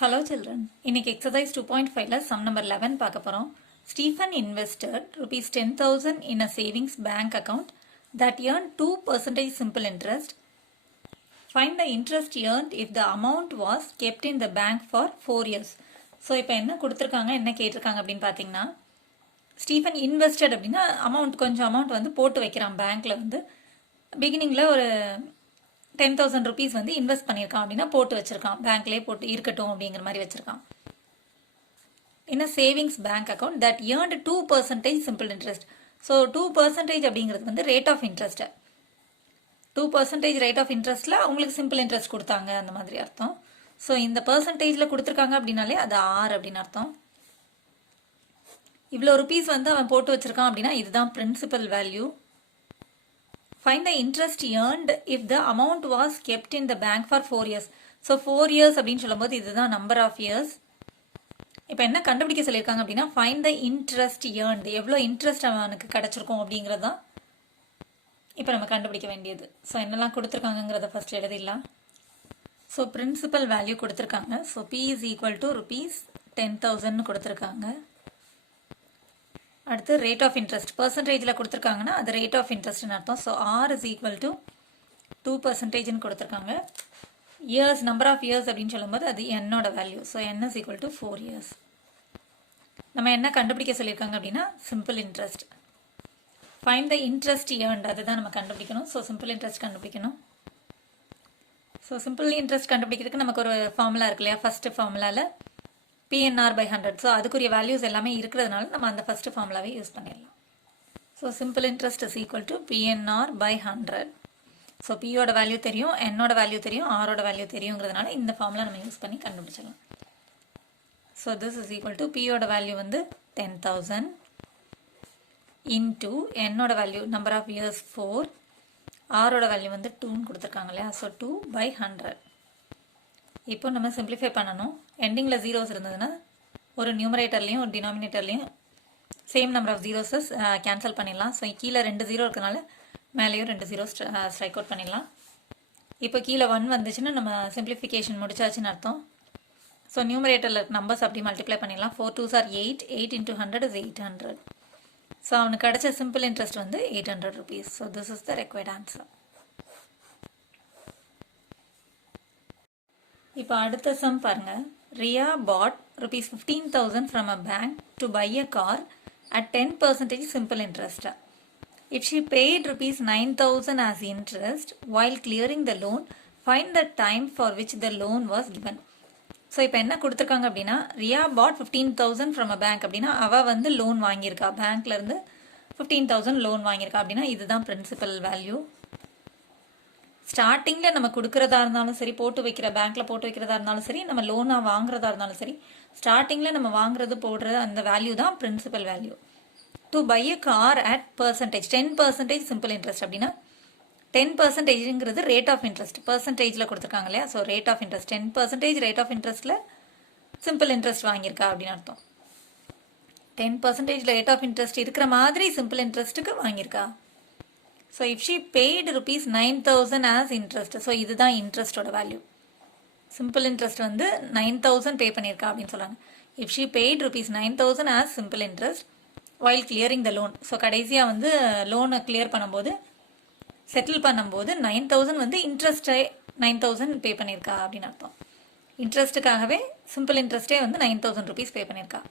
Hello children. இன்னைக்கு exercise 2.5ல sum number 11 பார்க்க போறோம். Stephen invested rupees 10,000 in a savings bank account that earned 2% simple interest. Find the interest earned if the amount was kept in the bank for 4 years. So இப்போ என்ன கொடுத்திருக்காங்க என்ன கேட்டிருக்காங்க அப்படின்னு பார்த்தீங்கன்னா ஸ்டீஃபன் இன்வெஸ்டட் அப்படின்னா கொஞ்சம் அமௌண்ட் வந்து போட்டு வைக்கிறான் பேங்க்ல வந்து பிகினிங்ல ஒரு 10,000 rupees வந்து இன்வெஸ்ட் பண்ணியிருக்கான் அப்படின்னா போட்டு வச்சிருக்கான் பேங்க்லேயே போட்டு இருக்கட்டும் அப்படிங்கிற மாதிரி வச்சிருக்கான் in savings bank account that earned 2% simple interest. So 2% அப்படிங்கிறது வந்து rate of interest. 2% rate of இன்ட்ரெஸ்ட்ல உங்களுக்கு சிம்பிள் இன்ட்ரெஸ்ட் கொடுத்தாங்க அந்த மாதிரி அர்த்தம். ஸோ இந்த பர்சன்டேஜ்ல கொடுத்துருக்காங்க அப்படின்னாலே அது ஆர் அப்படின்னு அர்த்தம். இவ்வளோ ருபீஸ் வந்து அவன் போட்டு வச்சிருக்கான் அப்படின்னா இதுதான் principal value. Find the interest earned if the amount was kept in the bank for 4 years. So 4 years அப்படின்னு சொல்லும்போது இதுதான் number of years. இப்போ என்ன கண்டுபிடிக்க சொல்லியிருக்காங்க அப்படின்னா find the interest earned. எவ்வளோ இன்ட்ரெஸ்ட் அவனுக்கு கிடைச்சிருக்கும் அப்படிங்கிறது தான் இப்போ நம்ம கண்டுபிடிக்க வேண்டியது. ஸோ என்னெல்லாம் கொடுத்துருக்காங்கிறத ஃபர்ஸ்ட் எழுதிடலாம். ஸோ பிரின்சிபல் வேல்யூ கொடுத்துருக்காங்க. So P is equal to rupees 10,000 கொடுத்துருக்காங்க. அடுத்து ரேட் ஆஃப் இன்ட்ரெஸ்ட் பர்சன்டேஜில் கொடுத்துருக்காங்கன்னா அது ரேட் ஆஃப் இன்ட்ரெஸ்ட்னு அர்த்தம். So R is equal to 2%ன்னு கொடுத்துருக்காங்க. இயர்ஸ் நம்பர் ஆஃப் இயர்ஸ் அப்படின்னு சொல்லும்போது அது என்னோட value. So N is equal to 4 years. நம்ம என்ன கண்டுபிடிக்க சொல்லியிருக்காங்க அப்படின்னா simple interest. Find the interest earned அதுதான் நம்ம கண்டுபிடிக்கணும். ஸோ சிம்பிள் இன்ட்ரெஸ்ட் கண்டுபிடிக்கணும். ஸோ சிம்பிள் இன்ட்ரெஸ்ட் கண்டுபிடிக்கிறதுக்கு நமக்கு ஒரு ஃபார்முலா இருக்கு இல்லையா, ஃபர்ஸ்ட் ஃபார்முலாவில் PNR by 100. ஸோ அதுக்குரிய வேல்யூஸ் எல்லாமே இருக்கிறதுனால நம்ம அந்த ஃபர்ஸ்ட் ஃபார்முலாவே யூஸ் பண்ணிடலாம். So simple interest is equal to PNR by 100. So பியோட வேல்யூ தெரியும், என்னோட வேல்யூ தெரியும், ஆரோட வேல்யூ தெரியுங்கிறதுனால இந்த ஃபார்முலா நம்ம யூஸ் பண்ணி கண்டுபிடிச்சிடலாம். So this is equal to பியோட வேல்யூ வந்து 10,000 இன்டூ என்னோட வேல்யூ நம்பர் ஆஃப் இயர்ஸ் 4, ஆரோட வேல்யூ வந்து 2ன்னு கொடுத்துருக்காங்க இல்லையா. So 2 by 100. இப்போ நம்ம சிம்பிளிஃபை பண்ணணும். எண்டிங்கில் ஜீரோஸ் இருந்ததுன்னா ஒரு நியூமரேட்டர்லையும் ஒரு டினாமினேட்டர்லையும் சேம் நம்பர் ஆஃப் ஜீரோஸஸ் கேன்சல் பண்ணிடலாம். ஸோ கீழே 2 0 இருக்கனால மேலேயும் 2 0 ஸ்ட்ரைக் அவுட் பண்ணிடலாம். இப்போ கீழே 1 வந்துச்சுன்னா நம்ம சிம்பிளிஃபிகேஷன் முடிச்சாச்சுன்னு அர்த்தம். ஸோ நியூமரேட்டரில் இருக்க நம்பர்ஸ் அப்படி மல்டிப்ளை பண்ணிடலாம். 4 2s are 8, 8 into 100 is 800. So அவனுக்கு கிடைச்ச சிம்பிள் இன்ட்ரெஸ்ட் வந்து 800 rupees. So this is the required answer. இப்போ அடுத்த சம் பாருங்க. ரியா பாட் rupees 15,000 from a bank to buy a car at 10% simple interest. If she paid rupees 9,000 as interest while clearing the loan, find the time for which the loan was given. So இப்போ என்ன கொடுத்துருக்காங்க அப்படின்னா ரியா பாட் 15,000 from a bank அப்படின்னா அவள் வந்து loan வாங்கியிருக்கா, பேங்க்ல இருந்து 15,000 loan வாங்கியிருக்கா அப்படின்னா இதுதான் பிரின்சிபல் வேல்யூ. ஸ்டார்டிங்கில் நம்ம கொடுக்குறதா இருந்தாலும் சரி, போட்டு வைக்கிற பேங்க்கில் போட்டு வைக்கிறதா இருந்தாலும் சரி, நம்ம லோனாக வாங்குறதா இருந்தாலும் சரி, ஸ்டார்டிங்கில் நம்ம வாங்குறது போடுறது அந்த வேல்யூ தான் principal value. To buy a car at percentage 10% simple interest அப்படின்னா 10%ங்கிறது ரேட் ஆஃப் இன்ட்ரெஸ்ட் பர்சன்டேஜில் கொடுத்துருக்காங்க இல்லையா. So rate of interest 10% rate of இன்ட்ரெஸ்ட்டில் சிம்பிள் இன்ட்ரெஸ்ட் வாங்கியிருக்கா அப்படின்னு அர்த்தம். 10% ரேட் ஆஃப் இன்ட்ரெஸ்ட் இருக்கிற மாதிரி சிம்பிள் இன்ட்ரெஸ்ட்டுக்கு வாங்கியிருக்கா. So if she paid rupees 9,000 as interest. So இதுதான் இன்ட்ரெஸ்டோட வேல்யூ. சிம்பிள் இன்ட்ரெஸ்ட் வந்து 9,000 பே பண்ணியிருக்கா அப்படின்னு சொல்கிறாங்க. If she paid rupees 9,000 as simple interest while clearing the loan. So கடைசியாக வந்து லோனை கிளியர் பண்ணும்போது செட்டில் பண்ணும்போது 9,000 வந்து இன்ட்ரெஸ்டே 9,000 பே பண்ணியிருக்கா அப்படின்னு அர்த்தம். இன்ட்ரெஸ்ட்டுக்காகவே சிம்பிள் இன்ட்ரெஸ்டே வந்து 9,000 rupees பே பண்ணியிருக்கா.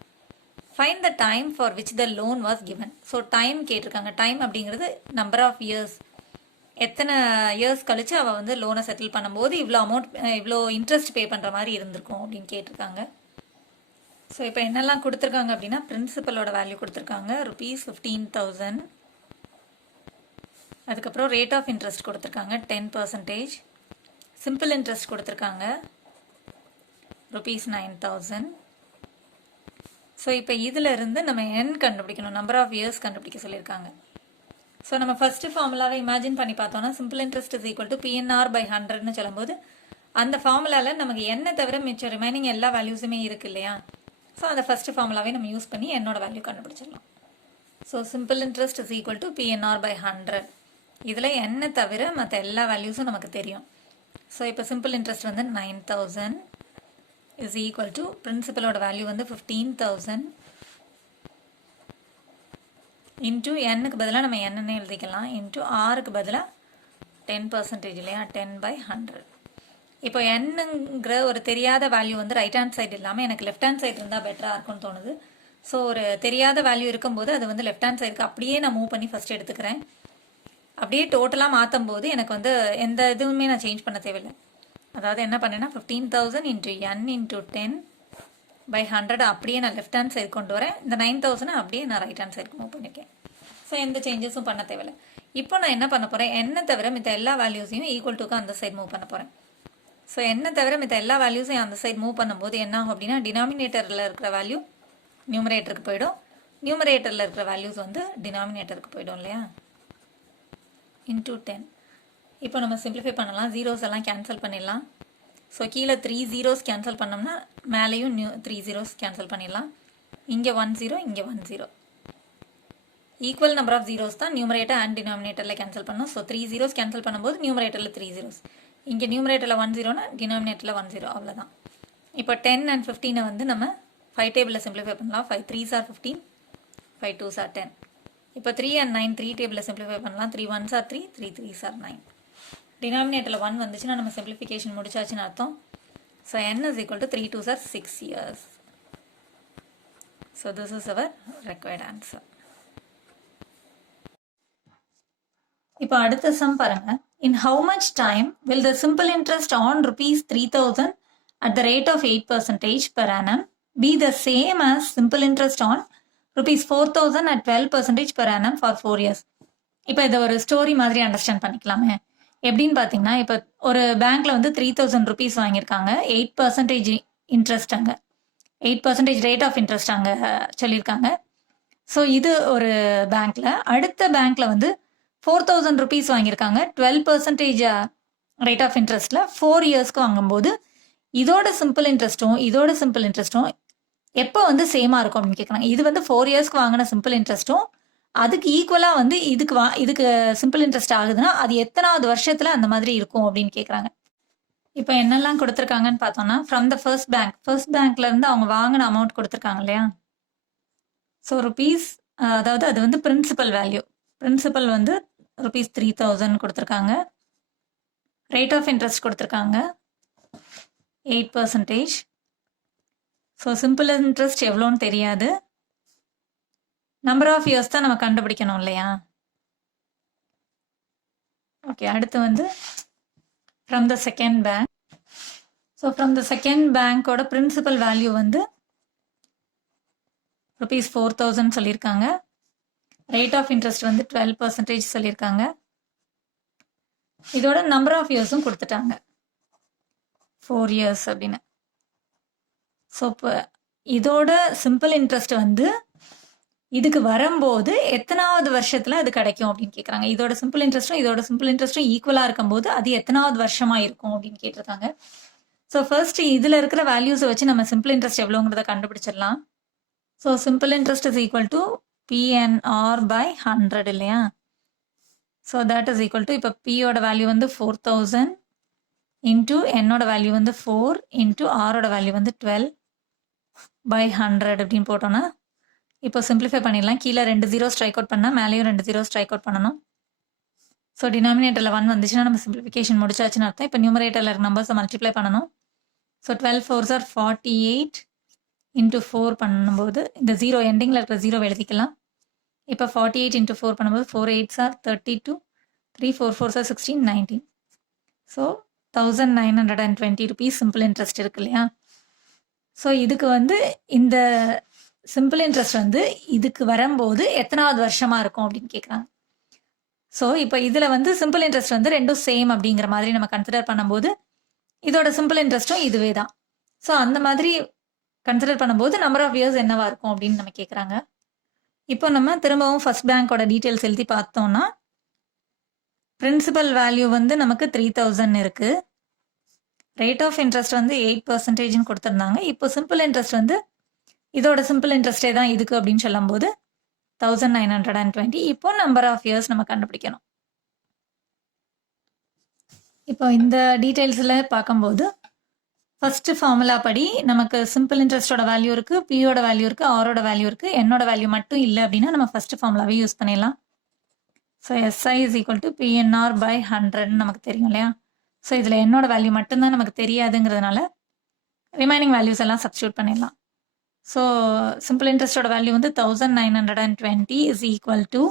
Find the time for which the loan was given. So time கேட்டிருக்காங்க. டைம் அப்படிங்கிறது நம்பர் ஆஃப் இயர்ஸ், எத்தனை இயர்ஸ் கழிச்சு அவள் வந்து லோனை செட்டில் பண்ணும்போது இவ்வளோ அமௌண்ட் இவ்வளோ இன்ட்ரெஸ்ட் பே பண்ணுற மாதிரி இருந்திருக்கும் அப்படின்னு கேட்டிருக்காங்க. ஸோ இப்போ என்னெல்லாம் கொடுத்துருக்காங்க அப்படின்னா பிரின்சிபலோட வேல்யூ கொடுத்துருக்காங்க rupees 15,000. அதுக்கப்புறம் ரேட் ஆஃப் இன்ட்ரெஸ்ட் கொடுத்துருக்காங்க 10%. சிம்பிள் இன்ட்ரெஸ்ட் கொடுத்துருக்காங்க rupees 9,000. ஸோ இப்போ இதில் இருந்து நம்ம என் கண்டுபிடிக்கணும், நம்பர் ஆஃப் இயர்ஸ் கண்டுபிடிக்க சொல்லியிருக்காங்க. ஸோ நம்ம ஃபஸ்ட்டு ஃபார்முலாவை இமேஜின் பண்ணி பார்த்தோம்னா simple interest is equal to PNR by 100ன்னு சொல்லும்போது அந்த ஃபார்முலாவில் நமக்கு என்ன தவிர மிச்சம் ரிமைனிங் எல்லா வேல்யூஸுமே இருக்கு இல்லையா. ஸோ அந்த ஃபஸ்ட்டு ஃபார்முலாவே நம்ம யூஸ் பண்ணி என்னோட வேல்யூ கண்டுபிடிச்சிடலாம். So simple interest is equal to PNR by 100. இதில் என்ன தவிர மற்ற எல்லா வேல்யூஸும் நமக்கு தெரியும். ஸோ இப்போ சிம்பிள் இன்ட்ரெஸ்ட் வந்து 9,000 இஸ் ஈக்குவல் டு பிரின்சிபலோட வேல்யூ வந்து 15,000 இன்ட்டு எண்ணுக்கு பதிலாக நம்ம என்னென்னு எழுதிக்கலாம் இன்ட்டு ஆருக்கு பதிலாக 10% இல்லையா 10/100. இப்போ என்னங்கிற ஒரு தெரியாத வேல்யூ வந்து ரைட் ஹேண்ட் சைடு இல்லாமல் எனக்கு லெஃப்ட் ஹேண்ட் சைடு இருந்தால் பெட்டராக இருக்கும்னு தோணுது. ஸோ ஒரு தெரியாத வேல்யூ இருக்கும்போது அது வந்து லெஃப்ட் ஹேண்ட் சைடுக்கு அப்படியே நான் மூவ் பண்ணி ஃபஸ்ட் எடுத்துக்கிறேன். அப்படியே டோட்டலாக மாற்றும் போது எனக்கு வந்து எந்த இதுவுமே நான் சேஞ்ச் பண்ண தேவையில்லை. அதாவது என்ன பண்ணேன்னா 15,000 இன்ட்டு n இன்ட்டு 10/100 அப்படியே நான் லெஃப்ட் ஹேண்ட் சைடு கொண்டு வரேன். இந்த 9,000 அப்படியே நான் ரைட் ஹேண்ட் சைடுக்கு மூவ் பண்ணியிருக்கேன். ஸோ எந்த சேஞ்சஸும் பண்ண தேவையில்லை. இப்போ நான் என்ன பண்ண போகிறேன், என்ன தவிர மித்த எல்லா வேல்யூஸையும் ஈக்குவல் டுக்கு அந்த சைடு மூவ் பண்ண போகிறேன். ஸோ என்ன தவிர மித்த எல்லா வேல்யூஸையும் அந்த சைடு மூவ் பண்ணும்போது என்ன ஆகும் அப்படின்னா டினாமினேட்டரில் இருக்கிற வேல்யூ நியூமரேட்டருக்கு போயிடும், நியூமரேட்டரில் இருக்கிற வேல்யூஸ் வந்து டினாமினேட்டருக்கு போயிடும் இல்லையா. இன்டூ 10. இப்போ நம்ம சிம்பிளிஃபை பண்ணலாம், ஜீரோஸ் எல்லாம் கேன்சல் பண்ணிடலாம். ஸோ கீழே 3 zeros கேன்சல் பண்ணோம்னா மேலேயும் 3 zeros கேன்சல் பண்ணிடலாம். இங்கே 1 0, இங்கே 1 0. ஈக்குவல் நம்பர் ஆஃப் ஜீரோஸ் தான் நியூமரேட்டர் அண்ட் டினாமினேட்டரில் கேன்சல் பண்ணோம். ஸோ 3 zeros கேன்சல் பண்ணும்போது நியூமரேட்டரில் 3 zeros, இங்கே நியூமரேட்டரில் 1 0னா டினாமினேட்டரில் 1 0, அவ்வளோதான். இப்போ 10 and 15 வந்து நம்ம 5 டேபிளில் சிம்பிளிஃபை பண்ணலாம். 5 3s are 15, 5 2s are 10. இப்போ 3 and 9 3 டேபிளில் சிம்பிளிஃபை பண்ணலாம். 3 1s are 3, 3 3s are 9. டினாமினேட்டரில் 1 வந்துச்சுன்னா நம்ம சிம்பிளிஃபிகேஷன் முடிச்சாச்சுன்னு அர்த்தம். So n is equal to 3 2s are 6 years. So this is our required answer. இப்போ அடுத்த சம் பாருங்க. In how much time will the simple interest on rupees 3,000 at the rate of 8% per annum be the same as simple interest on rupees 4,000 at 12% per annum for 4 years? இப்போ இதை ஒரு story மாதிரி understand பண்ணிக்கலாமே. எப்படின்னு பார்த்தீங்கன்னா, இப்போ ஒரு பேங்க்ல வந்து 3,000 rupees வாங்கியிருக்காங்க, 8% இன்ட்ரெஸ்ட் அங்கே 8% ரேட் ஆஃப் இன்ட்ரெஸ்ட் அங்கே சொல்லியிருக்காங்க. ஸோ இது ஒரு பேங்க்ல. அடுத்த பேங்க்ல வந்து 4,000 rupees வாங்கியிருக்காங்க, 12% ரேட் ஆஃப் இன்ட்ரெஸ்ட்ல 4 இயர்ஸ்க்கு வாங்கும்போது இதோட சிம்பிள் இன்ட்ரெஸ்ட்டும் எப்போ வந்து சேமாக இருக்கும் அப்படின்னு கேட்குறாங்க. இது வந்து 4 இயர்ஸ்க்கு வாங்கின சிம்பிள் இன்ட்ரெஸ்ட்டும் அதுக்கு ஈக்குவலாக வந்து இதுக்கு சிம்பிள் இன்ட்ரெஸ்ட் ஆகுதுன்னா அது எத்தனாவது வருஷத்தில் அந்த மாதிரி இருக்கும் அப்படின்னு கேட்குறாங்க. இப்போ என்னெல்லாம் கொடுத்துருக்காங்கன்னு பார்த்தோம்னா, ஃப்ரம் த ஃபர்ஸ்ட் பேங்க்லேருந்து அவங்க வாங்கின அமௌண்ட் கொடுத்துருக்காங்க இல்லையா. ஸோ ருபீஸ், அதாவது அது வந்து பிரின்சிபல் வேல்யூ, பிரின்சிபல் வந்து ருபீஸ் 3,000 கொடுத்துருக்காங்க. ரேட் ஆஃப் இன்ட்ரெஸ்ட் கொடுத்துருக்காங்க 8%. ஸோ சிம்பிள் இன்ட்ரெஸ்ட் எவ்வளோன்னு தெரியாது, நம்பர் ஆஃப் இயர்ஸ் தான் நம்ம கண்டுபிடிக்கணும் இல்லையா. ஓகே, அடுத்து வந்து from the second bank. So from the second பேங்கோட பிரின்சிபல் வேல்யூ வந்து ருபீஸ் 4,000 சொல்லியிருக்காங்க. ரேட் ஆஃப் இன்ட்ரெஸ்ட் வந்து 12% சொல்லியிருக்காங்க. இதோட நம்பர் ஆஃப் இயர்ஸும் கொடுத்துட்டாங்க 4 years அப்படின்னு. ஸோ இப்போ இதோட சிம்பிள் இன்ட்ரெஸ்ட் வந்து இதுக்கு வரும்போது எத்தனாவது வருஷத்துல அது கிடைக்கும் அப்படின்னு கேட்குறாங்க. இதோட சிம்பிள் இன்ட்ரெஸ்ட்டும் ஈக்குவலாக இருக்கும்போது அது எத்தனாவது வருஷமா இருக்கும் அப்படின்னு கேட்டிருக்காங்க. ஸோ ஃபர்ஸ்ட் இதில் இருக்கிற வேல்யூஸை வச்சு நம்ம சிம்பிள் இன்ட்ரெஸ்ட் எவ்வளோங்கிறத கண்டுபிடிச்சிடலாம். So simple interest is equal to PNR/100 இல்லையா. So that is equal to, இப்போ பியோட வேல்யூ வந்து 4,000 இன்ட்டு என்னோட வேல்யூ வந்து 4 இன்ட்டு ஆரோட வேல்யூ வந்து 12/100 அப்படின்னு போட்டோன்னா இப்போ சிம்பிளிஃபை பண்ணிடலாம். கீழே 2 0 ஸ்ட்ரைக் அவுட் பண்ணால் மேலேயும் 2 0 ஸ்ட்ரைக் அவுட் பண்ணணும். ஸோ டினாமினேட்டரில் 1 வந்துச்சுன்னா நம்ம சிம்பிளிஃபிகேஷன் முடிச்சாச்சுன்னு அர்த்தம். இப்போ நியூமரேட்டரில் இருக்க நம்பர்ஸை மல்டிப்ளை பண்ணணும். ஸோ 12 4s are 48 இன்ட்டு 4 பண்ணும்போது இந்த 0 எண்டிங்கில் இருக்கிற 0 எழுதிக்கலாம். இப்போ 48 இன்ட்டு 4 பண்ணும்போது 4 8s are 32, 3 4 4s are 16, 19. So 1,920 rupees simple interest இருக்கு இல்லையா. ஸோ இதுக்கு வந்து இந்த சிம்பிள் இன்ட்ரெஸ்ட் வந்து இதுக்கு வரும்போது எத்தனாவது வருஷமா இருக்கும் அப்படின்னு கேட்குறாங்க. ஸோ இப்போ இதில் வந்து சிம்பிள் இன்ட்ரெஸ்ட் வந்து ரெண்டும் சேம் அப்படிங்கிற மாதிரி நம்ம கன்சிடர் பண்ணும்போது இதோட சிம்பிள் இன்ட்ரெஸ்ட்டும் இதுவே தான். ஸோ அந்த மாதிரி கன்சிடர் பண்ணும்போது நம்பர் ஆஃப் இயர்ஸ் என்னவா இருக்கும் அப்படின்னு நம்ம கேட்குறாங்க. இப்போ நம்ம திரும்பவும் ஃபர்ஸ்ட் பேங்கோட டீட்டெயில்ஸ் எழுதி பார்த்தோம்னா, பிரின்சிபல் வேல்யூ வந்து நமக்கு 3,000 இருக்கு, ரேட் ஆஃப் இன்ட்ரெஸ்ட் வந்து 8% கொடுத்துருந்தாங்க. இப்போ சிம்பிள் இன்ட்ரெஸ்ட் வந்து இதோட சிம்பிள் இன்ட்ரெஸ்டே தான் இதுக்கு அப்படின்னு சொல்லும்போது 1,920. இப்போ நம்பர் ஆஃப் இயர்ஸ் நம்ம கண்டுபிடிக்கணும். இப்போ இந்த டீட்டெயில்ஸில் பார்க்கும்போது ஃபர்ஸ்ட் ஃபார்முலா படி நமக்கு சிம்பிள் இன்ட்ரெஸ்டோட வேல்யூ இருக்கு, பியோட வேல்யூ இருக்கு, ஆரோட வேல்யூ இருக்கு. என்னோட வேல்யூ மட்டும் இல்லை அப்படின்னா நம்ம ஃபர்ஸ்ட் ஃபார்முலாவே யூஸ் பண்ணிடலாம். So SI is equal to PNR by 100 நமக்கு தெரியும் இல்லையா? ஸோ இதில் என்னோட வேல்யூ மட்டும்தான் நமக்கு தெரியாதுங்கிறதுனால ரிமைனிங் வேல்யூஸ் எல்லாம் சப்ஸ்டியூட் பண்ணிடலாம். ஸோ சிம்பிள் இன்ட்ரெஸ்டோட வேல்யூ வந்து 1920 இஸ் ஈக்குவல் டு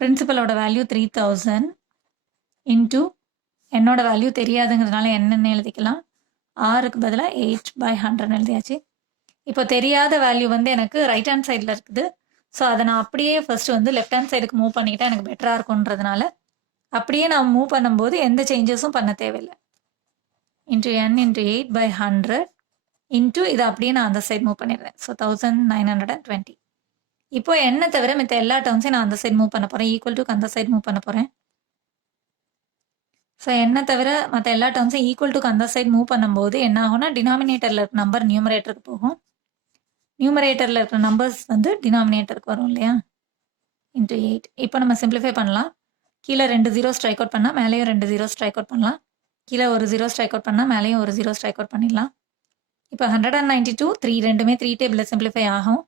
பிரின்சிபலோட வேல்யூ 3000 இன்டூ என்னோட வேல்யூ தெரியாதுங்கிறதுனால என்னென்னு எழுதிக்கலாம். ஆறுக்கு பதிலாக 8/100 எழுதியாச்சு. இப்போ தெரியாத வேல்யூ வந்து எனக்கு ரைட் ஹேண்ட் சைடில் இருக்குது. ஸோ அதை நான் அப்படியே ஃபர்ஸ்ட் வந்து லெஃப்ட் ஹேண்ட் சைடுக்கு மூவ் பண்ணிக்கிட்டா எனக்கு பெட்டராக இருக்கும்ன்றதுனால அப்படியே நான் மூவ் பண்ணும்போது எந்த சேஞ்சஸும் பண்ண தேவையில்லை. இன்டூ n இன்டூ 8/100 இன்டூ இதை அப்படியே நான் அந்த சைடு மூவ் பண்ணிடுறேன். ஸோ 1920. இப்போ என்ன தவிர மற்ற எல்லா டேர்ம்ஸையும் நான் அந்த சைடு மூவ் பண்ண போகிறேன். ஈக்குவல் டுக்கு அந்த சைடு மூவ் பண்ண போகிறேன். ஸோ என்ன தவிர மற்ற எல்லா டேர்ம்ஸையும் ஈக்குவல் டுக்கு அந்த சைடு மூவ் பண்ணும்போது என்ன ஆகும்னா டினாமினேட்டரில் இருக்க நம்பர் நியூமரேட்டருக்கு போகும். நியூமரேட்டரில் இருக்கிற நம்பர்ஸ் வந்து டினாமினேட்டருக்கு வரும் இல்லையா? இன்டூ 8. இப்போ நம்ம சிம்பிளிஃபை பண்ணலாம். கீழே 2 0 ஸ்ட்ரைக் அவுட் பண்ணால் மேலேயும் 2 0 ஸ்ட்ரைக் அவுட் பண்ணலாம். கீழே ஒரு 0 ஸ்ட்ரைக் அவுட் பண்ணால் மேலேயும் ஒரு 0 ஸ்ட்ரைக் அவுட் பண்ணிடலாம். இப்போ 192 3 ரெண்டுமே 3 டேபிளில் சிம்பிளிஃபை ஆகும்.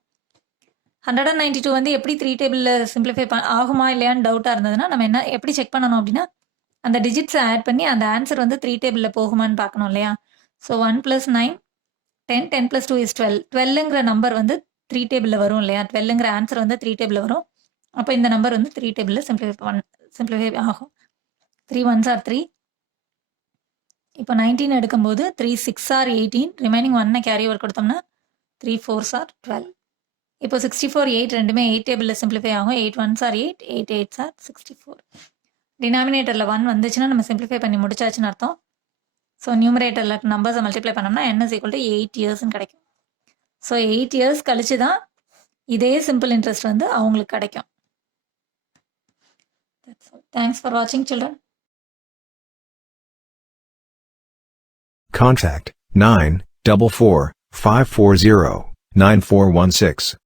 192 வந்து எப்படி 3 டேபிளில் சிம்பிளிஃபை ஆகுமா இல்லையான்னு டவுட்டாக இருந்ததுன்னா நம்ம என்ன எப்படி செக் பண்ணணும் அப்படின்னா அந்த டிஜிட்ஸை ஆட் பண்ணி அந்த ஆன்சர் வந்து 3 டேபிளில் போகுமான்னு பார்க்கணும் இல்லையா? So 1 + 9 10 10 + 2 is 12. 12ங்கிற நம்பர் வந்து 3 டேபிளில் வரும் இல்லையா? 12ங்கிற ஆன்சர் வந்து 3 டேபிளில் வரும். அப்போ இந்த நம்பர் வந்து 3 டேபிளில் சிம்பிளிஃபை ஆகும். 3 1s are 3. இப்போ 19 எடுக்கும்போது 3 6 are 18. ரிமைனிங் 1 கேரி ஓவர் கொடுத்தோம்னா 3 4s are 12. இப்போ 64 8 ரெண்டுமே 8 டேபிளில் சிம்பிளிஃபை ஆகும். 8 1s are 8, 8 8s are 64. டினாமினேட்டரில் 1 வந்துச்சுன்னா நம்ம சிம்பிளிஃபை பண்ணி முடிச்சாச்சுன்னு அர்த்தம். ஸோ நியூமரேட்டரில் நம்பர்ஸை மல்டிப்ளை பண்ணோம்னா n is equal to 8 yearsன்னு கிடைக்கும். ஸோ 8 years கழிச்சு தான் இதே சிம்பிள் இன்ட்ரெஸ்ட் வந்து அவங்களுக்கு கிடைக்கும். தேங்க்ஸ் ஃபார் வாட்சிங் சில்ட்ரன். Contact 944 540 9416.